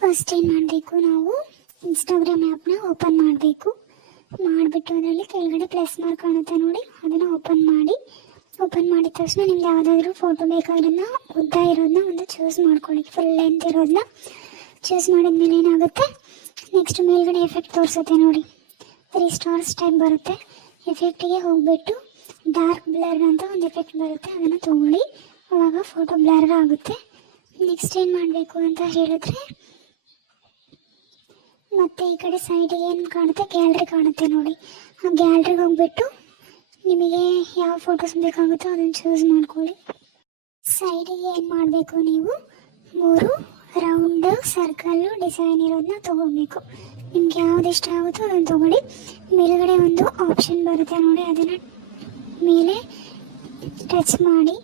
First ಏನು ಮಾಡಬೇಕು, ನಾವು ಇನ್ಸ್ಟಾಗ್ರಾಮ್ ಆ್ಯಪ್ನ ಓಪನ್ ಮಾಡಬೇಕು. ಮಾಡಿಬಿಟ್ಟು ಅದರಲ್ಲಿ ಕೆಳಗಡೆ ಪ್ಲಸ್ ಮಾರ್ಕ್ ಕಾಣುತ್ತೆ ನೋಡಿ, ಅದನ್ನು ಓಪನ್ ಮಾಡಿದ ತಕ್ಷಣ ನಿಮ್ಗೆ ಯಾವುದಾದ್ರೂ ಫೋಟೋ ಬೇಕಾಗಿರೋದನ್ನ ಉದ್ದ ಇರೋದನ್ನ ಒಂದು ಚೂಸ್ ಮಾಡ್ಕೊಳ್ಳಿ. ಫುಲ್ ಲೆಂತ್ ಇರೋದನ್ನ ಚೂಸ್ ಮಾಡಿದ್ಮೇಲೆ ಏನಾಗುತ್ತೆ, ನೆಕ್ಸ್ಟ್ ಮೇಲ್ಗಡೆ ಎಫೆಕ್ಟ್ ತೋರಿಸುತ್ತೆ ನೋಡಿ, 3 ಸ್ಟಾರ್ಸ್ ಟೈಪ್ ಬರುತ್ತೆ. ಎಫೆಕ್ಟಿಗೆ ಹೋಗ್ಬಿಟ್ಟು ಡಾರ್ಕ್ ಬ್ಲರ್ ಅಂತ ಒಂದು ಎಫೆಕ್ಟ್ ಬರುತ್ತೆ, ಅದನ್ನು ತೊಗೊಳ್ಳಿ. ಆವಾಗ ಫೋಟೋ ಬ್ಲರ್ ಆಗುತ್ತೆ. ನೆಕ್ಸ್ಟ್ ಏನು ಮಾಡಬೇಕು ಅಂತ ಹೇಳಿದ್ರೆ, ಮತ್ತು ಈ ಕಡೆ ಸೈಡಿಗೆ ಏನು ಕಾಣುತ್ತೆ, ಗ್ಯಾಲ್ರಿ ಕಾಣುತ್ತೆ ನೋಡಿ. ಆ ಗ್ಯಾಲ್ರಿಗೆ ಹೋಗ್ಬಿಟ್ಟು ನಿಮಗೆ ಯಾವ ಫೋಟೋಸ್ ಬೇಕಾಗುತ್ತೋ ಅದನ್ನು ಚೂಸ್ ಮಾಡ್ಕೊಳ್ಳಿ. ಸೈಡಿಗೆ ಏನು ಮಾಡಬೇಕು, ನೀವು 3 ರೌಂಡ್ ಸರ್ಕಲ್ಲು ಡಿಸೈನ್ ಇರೋದನ್ನ ತೊಗೋಬೇಕು. ನಿಮ್ಗೆ ಯಾವ್ದು ಇಷ್ಟ ಆಗುತ್ತೋ ಅದನ್ನು ತೊಗೊಳ್ಳಿ. ಮೇಲ್ಗಡೆ ಒಂದು ಆಪ್ಷನ್ ಬರುತ್ತೆ ನೋಡಿ, ಅದನ್ನು ಮೇಲೆ ಟಚ್ ಮಾಡಿ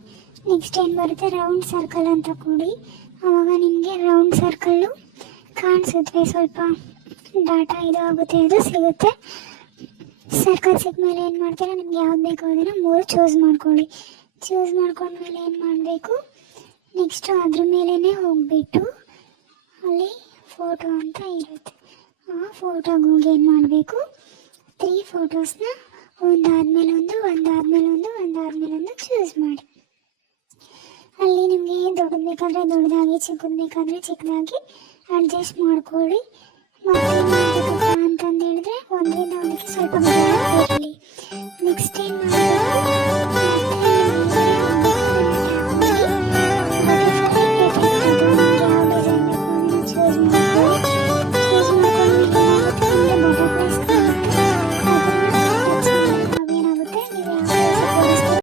ನೆಕ್ಸ್ಟ್ ಏನು ಬರುತ್ತೆ, ರೌಂಡ್ ಸರ್ಕಲ್ ಅಂತ ಕೊಡಿ. ಆವಾಗ ನಿಮಗೆ ರೌಂಡ್ ಸರ್ಕಲ್ಲು ಕಾಣಿಸುತ್ತೆ, ಸ್ವಲ್ಪ ಡಾಟಾ ಇದು ಆಗುತ್ತೆ, ಅದು ಸಿಗುತ್ತೆ. ಸರ್ಕಲ್ ಸಿಕ್ಮೇಲೆ ಏನು ಮಾಡ್ತೀರಾ, ನಿಮ್ಗೆ ಯಾವ್ದು ಬೇಕೋ ಅದನ್ನು 3 ಚೂಸ್ ಮಾಡ್ಕೊಳ್ಳಿ. ಚೂಸ್ ಮಾಡ್ಕೊಂಡ್ಮೇಲೆ ಏನು ಮಾಡಬೇಕು, ನೆಕ್ಸ್ಟು ಅದ್ರ ಮೇಲೇ ಹೋಗಿಬಿಟ್ಟು ಅಲ್ಲಿ ಫೋಟೋ ಅಂತ ಇರುತ್ತೆ, ಆ ಫೋಟೋಗೆ ಹೋಗಿ ಏನು ಮಾಡಬೇಕು, 3 ಫೋಟೋಸ್ನ ಒಂದಾದ್ಮೇಲೆ ಒಂದು ಚೂಸ್ ಮಾಡಿ. ಅಲ್ಲಿ ನಿಮಗೆ ದೊಡ್ಡದು ಬೇಕಾದರೆ ದೊಡ್ಡದಾಗಿ, ಚಿಕ್ಕದು ಬೇಕಾದರೆ ಚಿಕ್ಕದಾಗಿ ಅಡ್ಜಸ್ಟ್ ಮಾಡ್ಕೊಳ್ಳಿ. ಮತ್ತು ಅಂತಂದು ಹೇಳಿದ್ರೆ ಒಂದರಿಂದ ಒಂದಕ್ಕೆ ಸ್ವಲ್ಪ ಇರಲಿ. ನೆಕ್ಸ್ಟ್ ಏನು ಮಾಡೋದು,